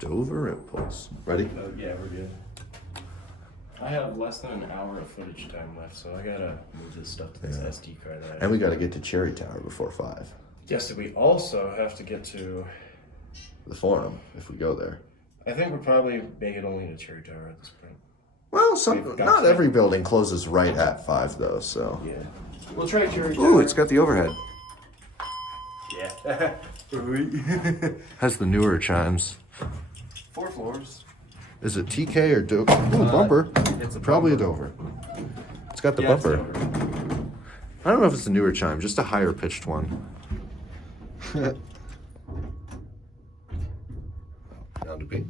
Dover Impulse. Ready? Yeah, we're good. I have less than an hour of footage time left, so I gotta move this stuff to this SD card. And we got to get to Cherry Tower before 5. Yes, we also have to get to... The Forum, if we go there. I think we'll probably make it only to Cherry Tower at this point. Well, not every building closes right at 5, though, so. Yeah. We'll try Cherry Tower. Ooh, it's got the overhead. Yeah. Has the newer chimes. 4 floors. Is it TK or Dover? Ooh, bumper. It's Probably a Dover. It's got the bumper. I don't know if it's a newer chime, just a higher pitched one. Down to B.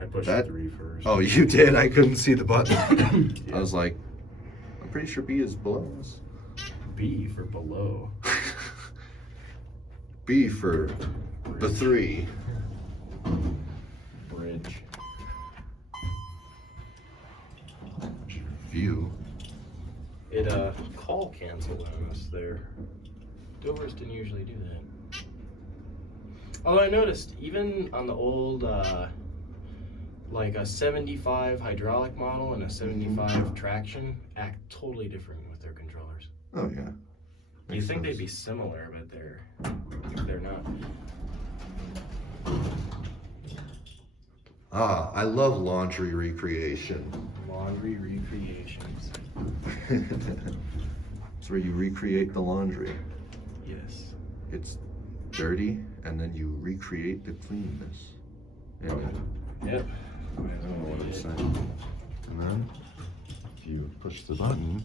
I pushed 3 first. Oh, you did? I couldn't see the button. Yeah. I was like, I'm pretty sure B is below us. B for below. B for the 3. Bridge. View. It call cancel on us there. Dovers didn't usually do that. Although I noticed even on the old like a 75 hydraulic model and a 75 traction act totally different with their controllers. Oh yeah. You think they'd be similar, but they're not. Ah, I love laundry recreation. Laundry recreations. It's where you recreate the laundry. Yes. It's dirty, and then you recreate the cleanness in it. Yep. I don't know what I'm saying. And then, if you push the button...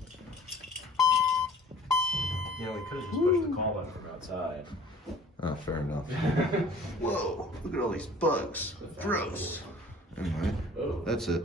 You know, we could have just pushed the call button from outside. Oh, fair enough. Whoa, look at all these bugs. Gross. Anyway, that's it.